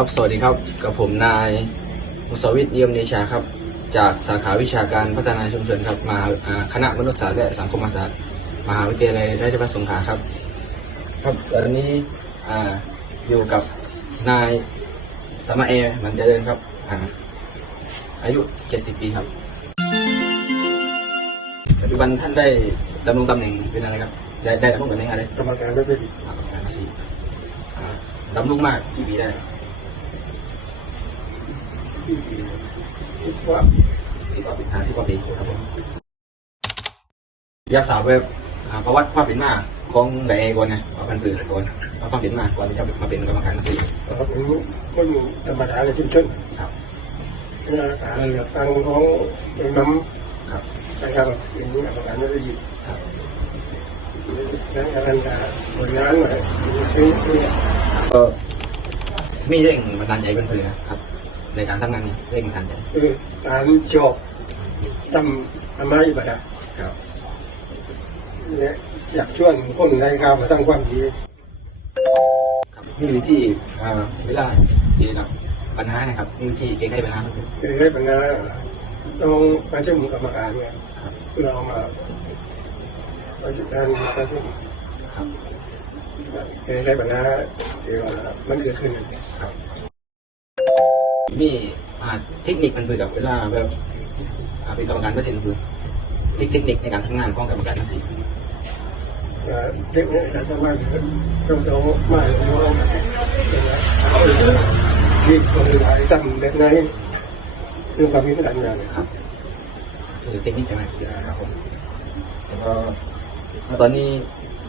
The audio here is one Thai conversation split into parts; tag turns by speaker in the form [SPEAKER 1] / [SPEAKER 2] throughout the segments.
[SPEAKER 1] ครับ สวัสดีครับ กับผมนายมุสวิทย์เยี่ยมเนชาครับ จากสาขาวิชาการพัฒนาชุมชนครับมหาอ่าคณะมนุษยศาสตร์และสังคมศาสตร์ มหาวิทยาลัยราชภัฏสงขลาครับ ครับวันนี้อ่าอยู่กับนายสมาเอมันเจริญครับอ่าอายุ 70 ปีครับปัจจุบันท่านได้ดำรงตำแหน่งเป็นอะไรครับ ได้ได้ดำรงตำแหน่งอะไร
[SPEAKER 2] กรรมการก็จะดี
[SPEAKER 1] อ่ากรรมการภาษีอ่าดำรงมากกี่ปีได้
[SPEAKER 2] คิดว่า
[SPEAKER 1] สิบกว่าปีห้าสิบกว่าปีครับผมอยากสาวแบบอ่าประวัติความเป็นมาของไดเอก่อนนะว่ามันเป็นอะไรก่อนว่าความเป็นมาก่อนที่จะมาเป็นกรรมการภาษี
[SPEAKER 2] เราเป็นคนธรรมดาในชุมชน
[SPEAKER 1] ครับ
[SPEAKER 2] เวลาการเลือกตั้งของเป็นน้
[SPEAKER 1] ครับำ
[SPEAKER 2] นะครับเป็นกรรมการก็จะดี
[SPEAKER 1] ครับ
[SPEAKER 2] และการการบริหารหน่อยเป็นเป็น
[SPEAKER 1] ก็มีเร่งบันดาลใจเป็นเพื่อนนะครับ ในการทำงานนี้เร่งบันดาลใจ
[SPEAKER 2] คือการจบทำธรรมะอิบัติ
[SPEAKER 1] ครับ
[SPEAKER 2] และอยากชวนคนในข่าวมาสร้างความดี
[SPEAKER 1] ครับมีวิธีอ่าเวลาเจอกับปัญหานะครับมีวิธีแก้ไขปัญหาครับผม
[SPEAKER 2] คือให้ปัญหาต้องประชุมกรรมการเนี่ย
[SPEAKER 1] ครับ
[SPEAKER 2] เพื่อเอามาประชุมการประชุม
[SPEAKER 1] ครับ
[SPEAKER 2] แก้ไขปัญหาที่ว่ามันเกิดขึ้น
[SPEAKER 1] มีอ่าเทคนิคมันคือกับเวลาแบบอ่าเป็นกรรมการภาษีคือเทคนิคในการทำงานของกรรมการภาษี
[SPEAKER 2] เด็กเนี่ยการทำงานต้องต้องมาเลยว่าเอาที่คนหลายตั้งแบบไหนเรื่องความมีการงาน
[SPEAKER 1] ครับคือเทคนิคใช่ไหมครับผมแล้วก็ตอนนี้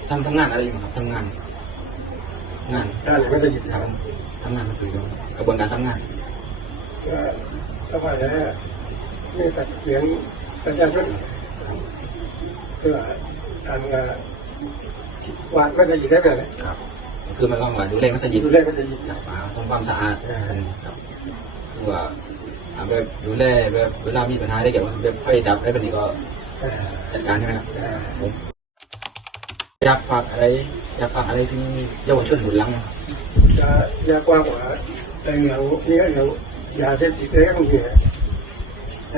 [SPEAKER 1] ทำทำงานอะไรอยู่ครับทำงาน งาน
[SPEAKER 2] ด้านก็จะหยิบ
[SPEAKER 1] ครับทำงานก็คือกระบวนการทำงาน
[SPEAKER 2] ถ้าว่าจะไม่ตัดเสียงประชาชนเพื่อการงานวาดก็จะหยิบได้แบบไหน
[SPEAKER 1] ครับ คือมันต้องว่าดูแลมัสยิด
[SPEAKER 2] ดูแลก็จะหยิบ
[SPEAKER 1] ครับอ่าทำความสะอาดครับคือว่าอ่าแบบดูแลแบบเวลามีปัญหาได้เกี่ยวกับแบบไฟดับอะไรแบบนี้ก็จัดการใช่ไหมครับผมอยากฝากอะไรอยากฝากอะไรถึงเยาวชนบุญหลังนะครับ
[SPEAKER 2] จะยากกว่าว่าในเรื่องนี้เรื่อง ยาเสพติดอะไรก็มีใน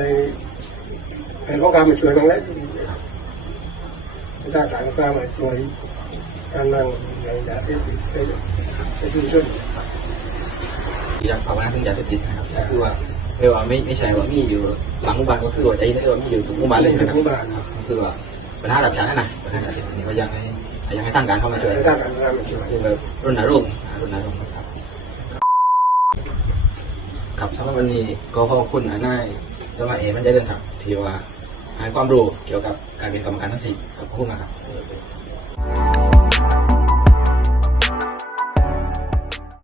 [SPEAKER 2] ในข้อการมาช่วยตรงนี้ถ้าการกล้ามาช่วยการนั่งอย่างยาเสพติดในชุมชน
[SPEAKER 1] อยากฝากว่าถึงยาเสพติดนะครับคือว่าไม่ว่าไม่ไม่ใช่ว่ามีอยู่หลังหมู่บ้านก็คือว่าใจนี่ว่ามีอยู่ทุกหมู่บ้านเลยนะครับ
[SPEAKER 2] ทุกบ้าน
[SPEAKER 1] คือว่าปัญหาดับฉันนั่นนะปัญหาดับฉันนี่ก็อยากให้อยากให้ทางการเข้ามาช่วย
[SPEAKER 2] ในทางการงานมาช่วย
[SPEAKER 1] คือแบบรณรงค์อ่ารณรงค์ ครับสำหรับวันนี้ก็ขอบคุณนายสมัยเอมันจะเดินครับที่ว่าให้ความรู้เกี่ยวกับการเป็นกรรมการทั้งสี่ขอบคุณมากครับ